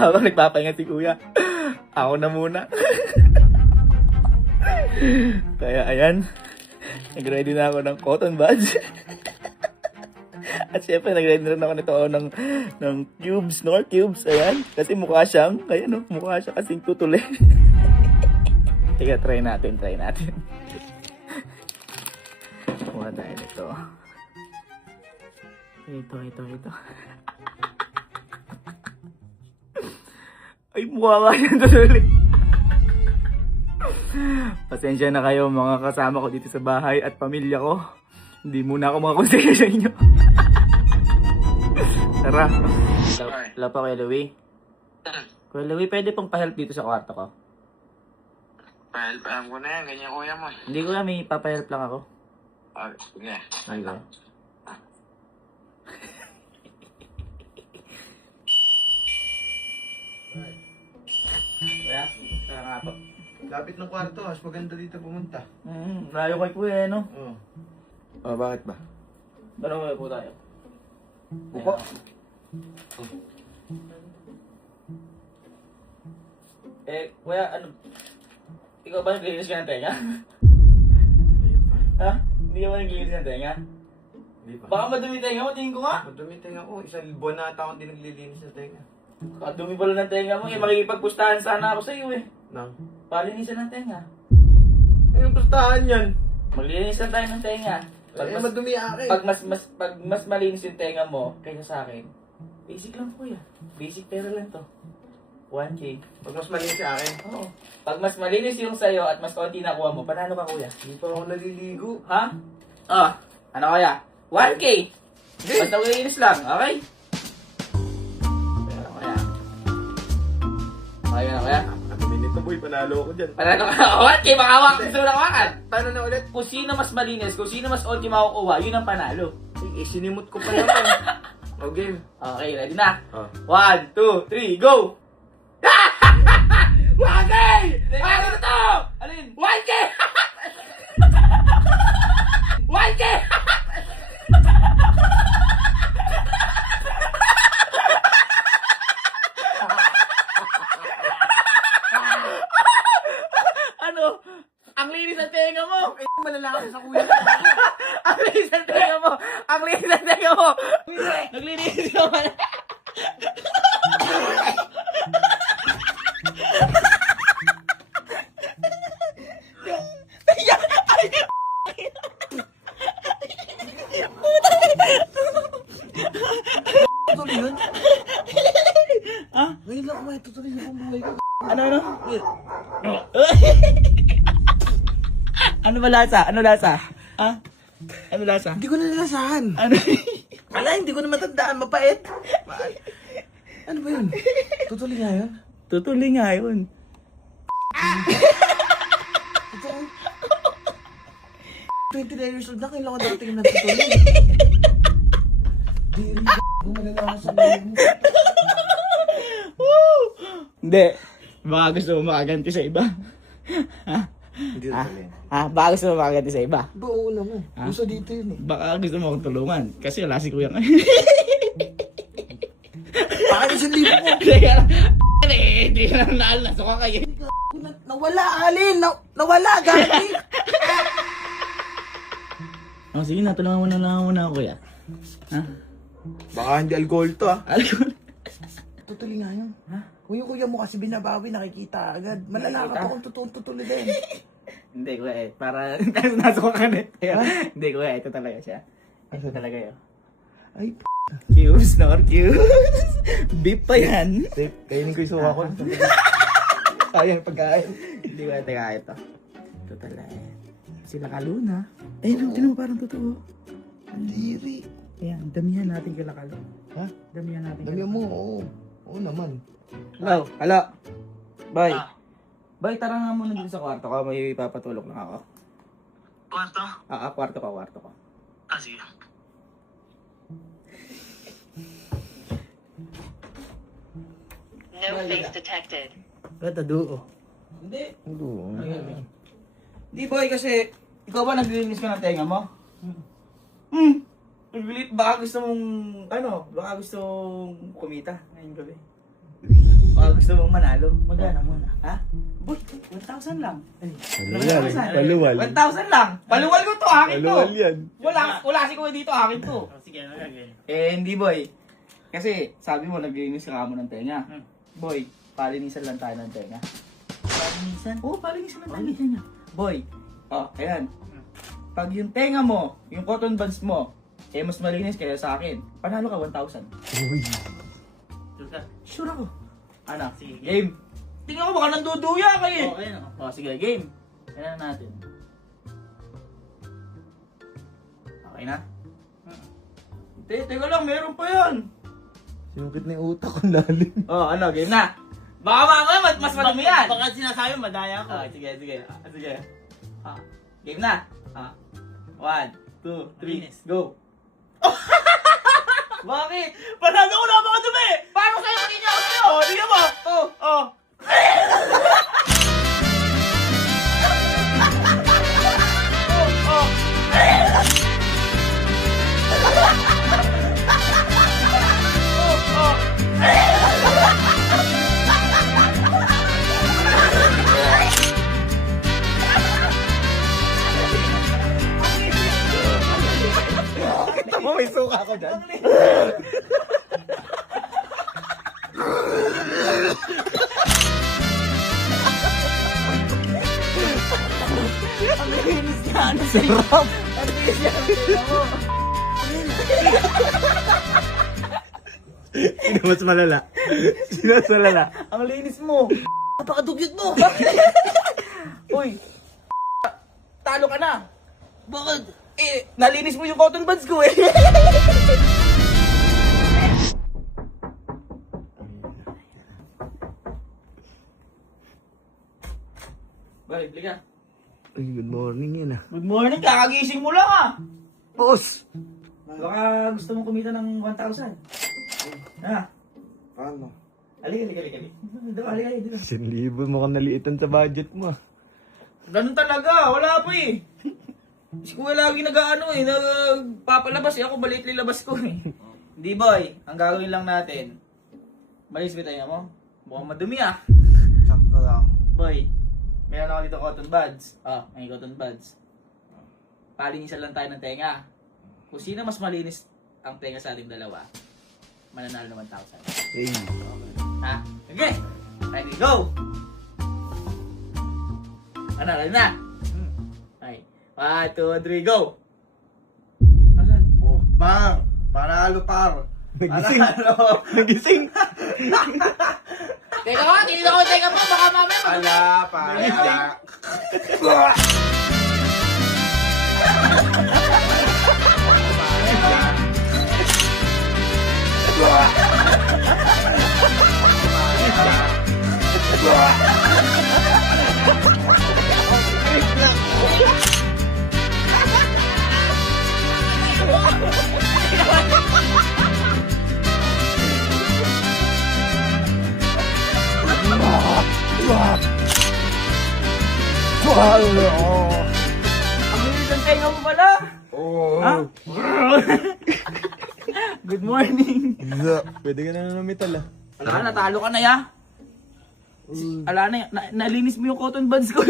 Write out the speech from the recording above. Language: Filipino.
Habang nagpapahinga si kuya, ako na muna. Kaya ayan, nag-ready na ako ng cotton buds. At syempre, nag-ready na rin ako nito ng cubes, Knorr cubes. Ayan, kasi mukha siyang, ayan o, mukha siya kasing tutuli. Teka, try natin. Mukha tayo nito. Ito. Ay, mukha nga yan tutuli. Pasensya na kayo mga kasama ko dito sa bahay at pamilya ko. Hindi muna ako makakonsensya sa inyo. Tara. Wala pa Kuya Louie. Kuya Louie, pwede pong pa-help dito sa kwarto ko? Pa-help, alam ko na yan. Ganyan kuya mo. Hindi kuya, may pa-help lang ako. Sige. Ay, kuya. Kuya, tara nga po. Lapit ng kwarto, mas maganda dito pumunta. Layo kay kuya, no? Oo. Oh, bakit ba? Dalawa kuya po tayo. Upo. Kuya, ano? Ikaw ba naglinis ka ng tenga? Ha? Hindi ka ba naglinis ng tenga? Hindi pa. Baka madumi tenga mo, tingin ko nga. Madumi tenga ko. Isang buwan na ata akong di naglilinis ng tenga. Dumi pala ng tenga mo, makikipagpustahan sana ako sa iyo eh. Nang? Palinisan ng tenga. Anong pustahan yan? Maglinisan tayo ng tenga. Madumi akin. Pag mas malinis yung tenga mo kaysa sa akin, basic lang kuya. Basic pera lang to. 1K. Pag mas malinis sa akin. Oo. Pag mas malinis yung sayo at mas konti nakuha mo, panalo ka kuya. Hindi pa ako naliligo. Ha? Ano kaya? 1K! Basta maglinis lang, okay? Ano kaya? Okay na kaya? Minute na boy, panalo ako dyan. Panalo ka? 1K, makawak! Gusto mo nakawakan? Paano na ulit? Kung sino mas malinis, kung sino mas konti makukuha, yun ang panalo. Sinimot ko pa naman. O game. Okay, ready na? Oh. 1, 2, 3, go! 1K! Ano to? Alin? 1K! 1K! Ano? Ang linis ng tenga mo! Malalaki sa kuya. Ang linis ng tenga mo! Ang linis ng tenga mo! Naglinis ka pala! Tutuloy yun? Ha? Ngayon lang kumain, tutuloy yung buhay ko. Ano? Ano ba lasa? Ano lasa? Ha? Ano lasa? Hindi ko na nalasahan. Ano? Wala, hindi ko na matandaan. Mapait. Ano ba yun? Tutuloy nga yun? Tutuloy nga yun. Ito. 29 years old na, kailangan dating ng tutuloy. Diri, gumalala sa loob mo. Hindi. Baka gusto mo makaganti sa iba. Hindi tutuloy. Baka gusto mo makaganti sa iba. Ba, oo naman. Gusto dito yun eh. Baka gusto mo akong tulungan. Kasi wala si kuya nga. Baka 1,000 ko. Teka lang. Hindi ka lang naalas ako kayo. Nawala, Alin! Nawala, gagi! Sige na, tulungan mo na lang muna ako kuya. Ha? Baka hindi alcohol to ah. Alcohol. Tutuloy nga yun. Ha? Kung yung kuya mo kasi binabawi, nakikita agad. Malalaka pa kung tutuloy din. Hindi kuya eh. Para nasok ka na. Hindi kuya, ito talaga siya. Ito talaga yun. Ay, Cubes, Knorr cubes. Beef pa yan. kainin ko yung suka ko. Sayang pagkain. Hindi ko teka ito. Ito talaga. Sila Kaluna. Eh, tinan mo parang totoo. Diri. Ayan, damihan natin kila Kalo. Ha? Damihan natin. Dami mo, oo. Oo naman. Hello. Hello. Bye. Bye, tara nga muna dito sa kwarto ko. May ipapatulog lang ako. Kwarto? Kwarto ko. Sige. No face detected. Ito, duo. Hindi. Oo. Di boy, kasi ikaw ba naglilinis ka ng tenga mo? Baka gusto mong, baka gusto mong kumita ngayong gabi. O gusto mong manalo? Magana muna. Ha? Boy, 1,000 lang. Paluwal. 1,000 lang. Paluwal ko to, akin to. Paluwal yan. Wala si kuya dito, akin to. Sige, ano gagawin? Hindi boy. Kasi sabi mo naglinis ka mo ng tenga. Boy, palinisan lang tayo ng tenga. Palinisan? Oo, palinisan lang tayo ng tenga. Boy, ayan. Pag yung tenga mo, yung cotton buds mo, mas malinis kaya sa akin, panalo ka 1,000. Uy. Sure ako. Ano? Sige, Game. Tingnan ko baka nanduduya kayo. Okay na. Sige, game. Kailan natin. Okay na? Teka lang, meron pa yan. Sinungkit na yung utak ko lalim. Game na. Baka mamaya mas madumi yan. Baka sinasabi madaya ko. Sige. Game na. 1, 2, 3, go. Bakit? Panalo ko na mga dumi! Paano sa'yo? Hindi niya ako sa'yo. Tingnan mo! May suka ako dyan. Sarap. Sino mas malala? Sino mas malala? Ang linis mo. Napakadugyot mo. Uy. Talo ka na. Bakit? Nalinis mo yung cotton buds ko eh. Boy, bili ka. Ay, good morning yan ah. Good morning, kakagising mo lang ah. Boss! Baka gusto mong kumita ng 1,000. Ha? Paano? Ali. Dito. 1,000 mukhang naliitan sa budget mo ah. Ganun talaga, wala pa eh. Si kuya lagi nagpapalabas eh. Ako balit labas ko eh. Hindi boy, ang gagawin lang natin. Malis ba tayo mo? Mukhang madumi ah. Sakto lang. Boy, meron ako dito cotton buds. May cotton buds. Palinisan lang tayo ng tenga. Kung sino mas malinis ang tenga sa ating dalawa, mananalo ng 1,000. Hey. Ha? Okay! Ready, go! Ready na? Okay. 1, 2, 3, go! Asan? Oh, bang! Panalo par! Nagising! Nagising! Teka ko, tinito ko teka mo, baka mamaya Ala, para! Ang linis ang tenga mo pala! Oo. Ha? Good morning! Pwede ka na namital ah. Wala ka, natalo ka na ya. Ala na, nalinis mo yung cotton buds ko.